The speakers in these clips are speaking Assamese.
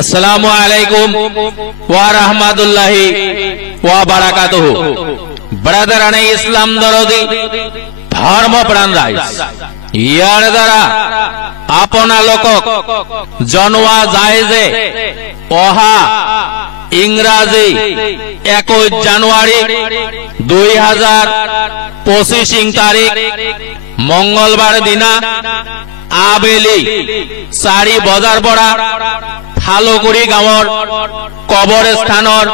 আসসালামু আলাইকুম ওয়া ৰাহমাতুল্লাহি ওয়া বাৰাকাতুহু। ব্ৰাদাৰানে ইসলাম দৰদি ধৰ্মপ্ৰাণ ৰাইজ ইয়াৰ দ্বাৰা আপোনালোক জনোৱা যায় যে অহা ইংৰাজী 21 জানুৱাৰী 2025 তাৰিখ মঙ্গলবাৰ দিনা আবেলি 4 বজাৰ পৰা ফালুগুৰি গাঁৱৰ কবৰস্থানৰ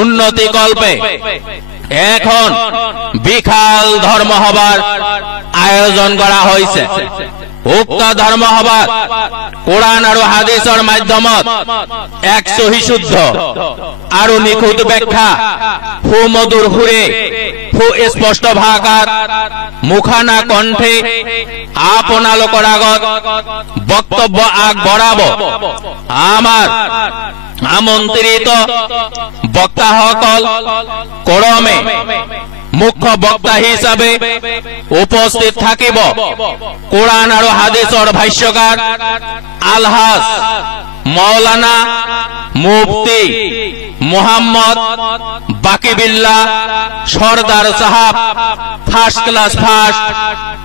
উন্নতি কল্পে এখন বিশাল ধৰ্মসভাৰ আয়োজন কৰা হৈছে। উক্ত ধৰ্মসভাত কোৰআন আৰু হাদিসৰ মাধ্যমত 100 শুদ্ধ আৰু নিখুঁত ব্যাখ্যা সুমধুৰ সুৰে সুস্পষ্ট ভাষাত মুখানা কণ্ঠে আপোনালোকৰ আগত বক্তব্য আগবঢ়াব আমাৰ আমন্ত্ৰিত বক্তাসকল ক্ৰমে মুখ্য বক্তা হিসাবে উপস্থিত থাকিব কোৰআন আৰু হাদিসৰ ভাষ্যকাৰ আলহাজ মৌলানা মুফতি মোহাম্মদ বাকিবিল্লাহ সরদার সাহাব ফার্স্ট ক্লাস ফার্স্ট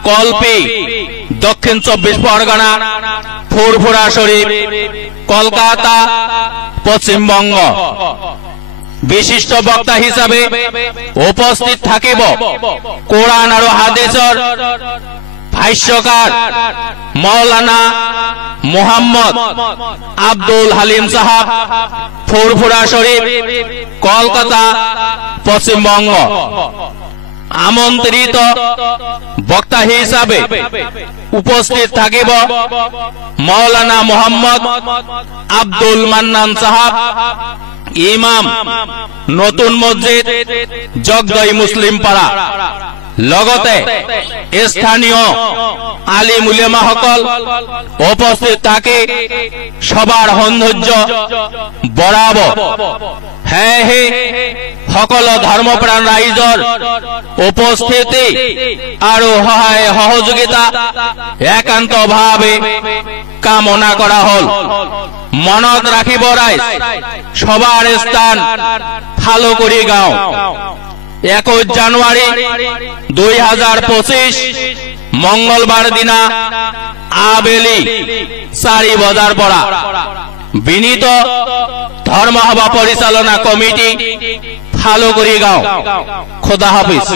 কল্পি দক্ষিণ 24 পরগনা ফুরফুরা শরীফ কলকাতা পশ্চিমবঙ্গ। বিশিষ্ট বক্তা হিসাবে উপস্থিত থাকিব কোরআন আৰু হাদিসৰ ভাষ্যকাৰ মৌলানা মোহাম্মদ আব্দুল হালিম সাহাব ফুরফুরা শরীফ কলকাতা পশ্চিমবঙ্গ। আমন্ত্রিত বক্তা হিসাবে উপস্থিত থাকিব মৌলানা মোহাম্মদ আব্দুল মান্নান সাহাব ইমাম নতুন মসজিদ জগদই মুসলিম পাড়া। লগতে স্থানীয় আলিম উলেমাসকল উপস্থিত থাকি সবার সৌন্দর্য বঢ়াব। হে সকল ধর্মপ্রাণ ৰাইজৰ উপস্থিতি আৰু সহায় সহযোগিতা একান্তভাৱে কামনা কৰা হল। মনত ৰাখিব ৰাইজ সবাৰ স্থান ফালুগুৰি গাঁও 21 জানুৱাৰী 2025 মঙ্গলবাৰ দিনা আবেলি 4 বজাৰ পৰা। বিনীত ধৰ্মসভা পৰিচালনা কমিটি ফালুগুৰি গাঁও। খোদা হাফিজ।